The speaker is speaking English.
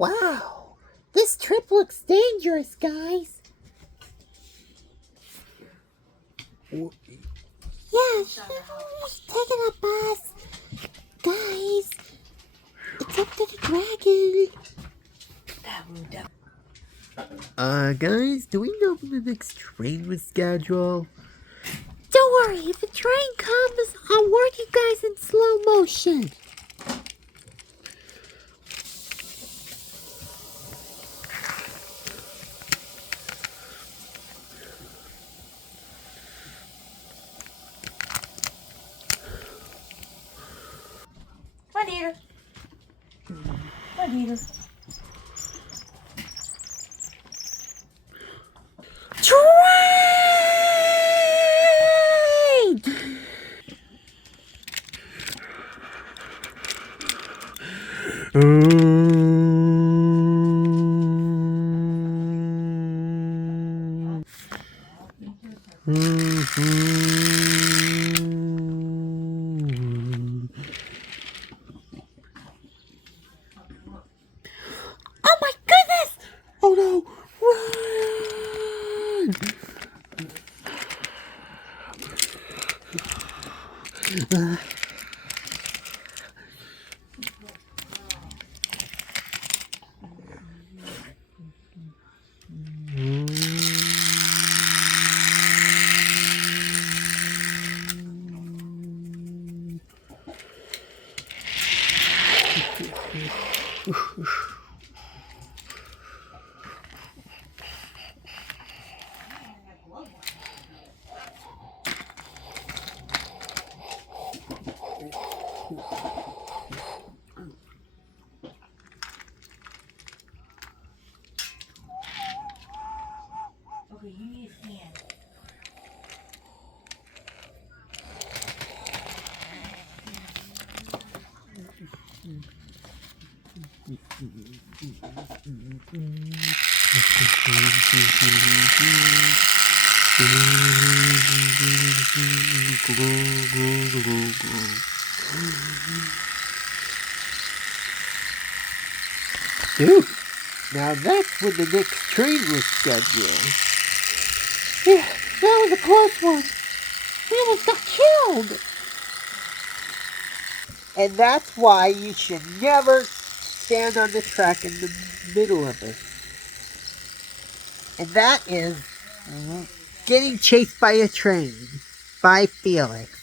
Wow, this trip looks dangerous, guys. Yeah, who's taking a bus? Guys, it's up to the dragon. Guys, do we know when the next train was scheduled? Don't worry, if a train comes, I'll warn you guys in slow motion. Come on, Dieter. Come on, Dieter. Oh my goodness! Oh no! Run! Okay, you need a fan. Dude, now that's when the next train was scheduled. Yeah, that was a close one. We almost got killed. And that's why you should never stand on the track in the middle of it. And that is getting chased by a train by Felix.